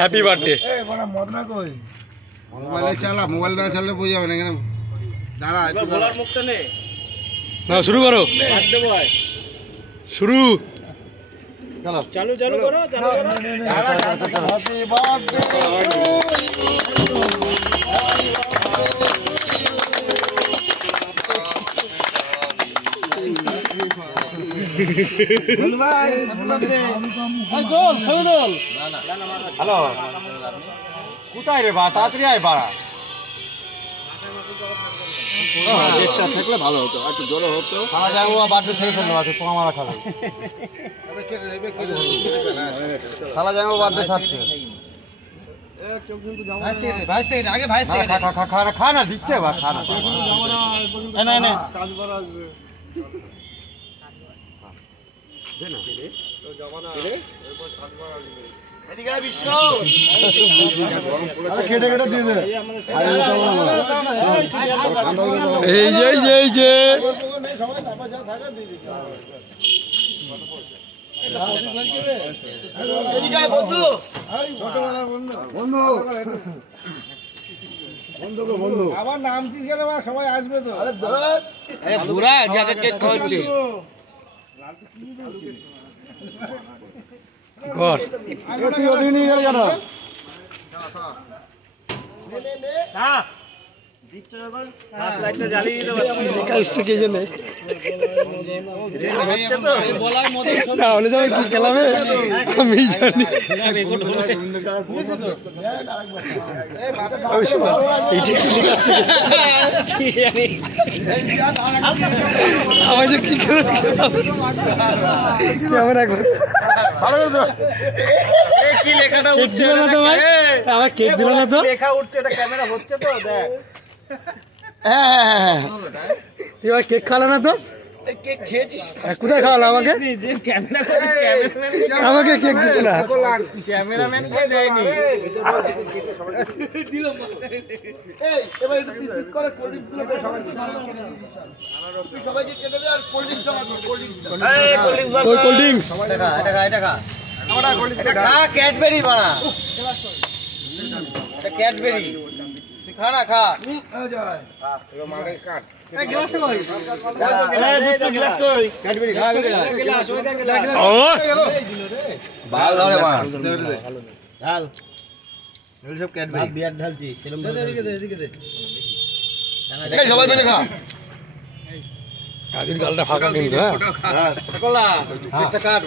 Happy birthday. মোবাইলে চালা, mobile না চালালে বুঝে যাবে না কেন। দাঁড়া বলার মুখটা নে না, শুরু করো। শুরু চালু চালু করো, চালু করো। হ্যাপি বার্থডে হ্যালো, কোথায় রে বা? তাড়াতাড়ি আয় বাড়া। ডেটটা থাকলে ভালো হতো, একটু জোরে হতো। সারা যাবো বার্থডে শেষ হলো, আছে পোকা মারা খাবে। সারা যাবো বার্থডে সারছে। খা না, দিচ্ছে বা খা না। এই যে আমার নাম কি ছিল? সবাই আসবে তো। বুড়া যাকে কেক খাওয়াচ্ছে আমি জানি। আমার যে কি কেমন একবার কি লেখাটা উঠছে না তোমার? আমার কেক দিল না তো, লেখা উঠছে, এটা ক্যামেরা হচ্ছে তো দেখ। হ্যাঁ তুই আমার কেক খাওয়ালো না তো? কোথায় খাওয়ালো আমাকে? যে ক্যামেরা করে ক্যামেরাম্যান আমাকে কেক দিত না, ক্যামেরাম্যান কে দেয়নি। সবাইকে কেটে দে আর কোল্ড ড্রিঙ্কস খাওয়া, কোল্ড ড্রিঙ্কস। ওই কোল্ড ড্রিঙ্কস খা, ক্যাডবেরি বানা, এটা ক্যাডবেরি খা না, খা। সবাই মিলে খা। গালটা ফাঁকা কিন্তু। হ্যাঁ